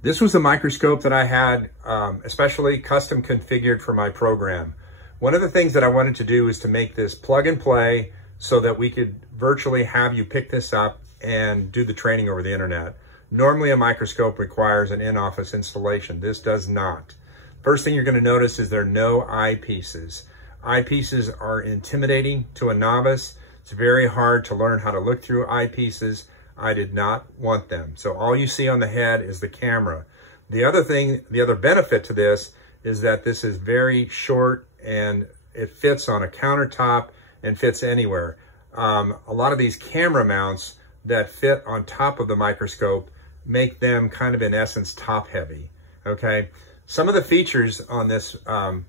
This was the microscope that I had especially custom configured for my program. One of the things that I wanted to do is to make this plug and play so that we could virtually have you pick this up and do the training over the internet. Normally a microscope requires an in-office installation. This does not. First thing you're going to notice is there are no eyepieces. Eyepieces are intimidating to a novice. It's very hard to learn how to look through eyepieces. I did not want them. So all you see on the head is the camera. The other benefit to this is that this is very short and it fits on a countertop and fits anywhere. A lot of these camera mounts that fit on top of the microscope make them kind of in essence top heavy, okay? Some of the features on this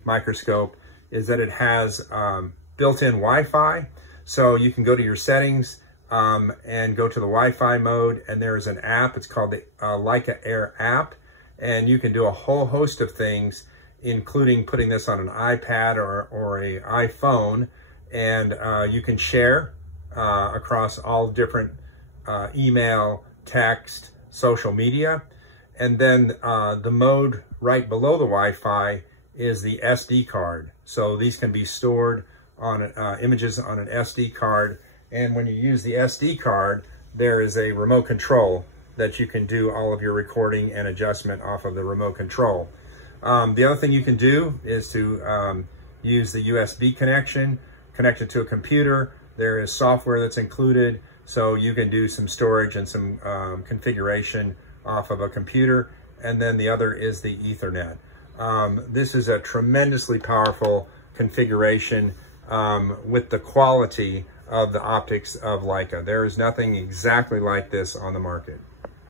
microscope is that it has built-in Wi-Fi. So you can go to your settings and go to the Wi-Fi mode, and there is an app. It's called the Leica Air app, and you can do a whole host of things, including putting this on an iPad or a iPhone, and you can share across all different email, text, social media. And then the mode right below the Wi-Fi is the SD card. So these can be stored on images on an SD card. And when you use the SD card, there is a remote control that you can do all of your recording and adjustment off of the remote control. The other thing you can do is to use the USB connection, connect it to a computer. There is software that's included, so you can do some storage and some configuration off of a computer. And then the other is the Ethernet. This is a tremendously powerful configuration with the quality of the optics of Leica. There is nothing exactly like this on the market.